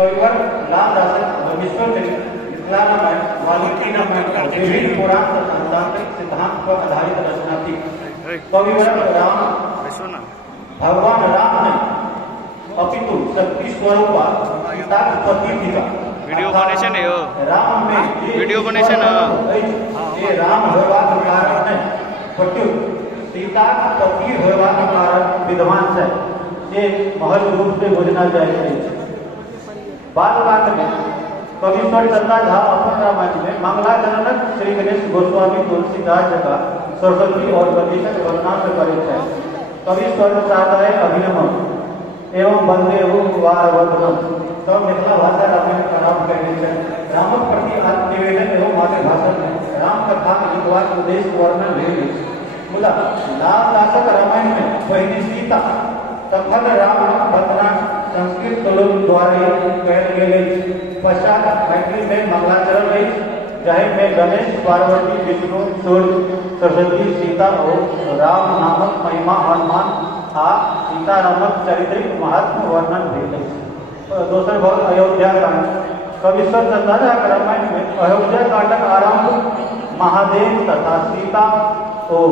कविवर रामदास विश्व चरित्र मिथिला रामायण वाल्मीकि रामायण विभिन्न पुराण तथा तांत्रिक सिद्धांत पर आधारित रचना थी। कविवर राम भगवान राम ने अपितु शक्ति स्वरूप सीता पति थी। वीडियो बने छे ने राम में वीडियो बने छे ने ये राम होवाक कारण ने प्रत्युत सीता पति होवाक कारण विद्वान है ये महज रूप से बुझना चाहिए। बात में कविश्वर चंदा झा अपन रामायण में मंगलाजनक श्री गणेश गोस्वामी तुलसीदास का सरस्वती और गणेश वर्णना से करे। कविश्वर चाहता है अभिनव एवं बलदेव वारवर्धनम सब मिथिला भाषा रामायण खराब कहने रामक प्रति आत्मनिवेदन एवं मातृ भाषण में राम कथा लिखवाक उद्देश्य वर्णन भेल मुदा लालदासक रामायण में पहिली सीता सफल राम वंदना संस्कृत श्लोक द्वारा कहल गेल पश्चात मैथिली में मंगलाचरण रही जहे में गणेश पार्वती विष्णु सूर्य सरस्वती सीता और राम नामक महिमा हनुमान आ सीतारामक चारित्रिक महात्म वर्णन भेल। दोसर भाग अयोध्या कांड कविश्वर चंदा झा रामायण में अयोध्या कांडक आरंभ महादेव तथा सीता ओ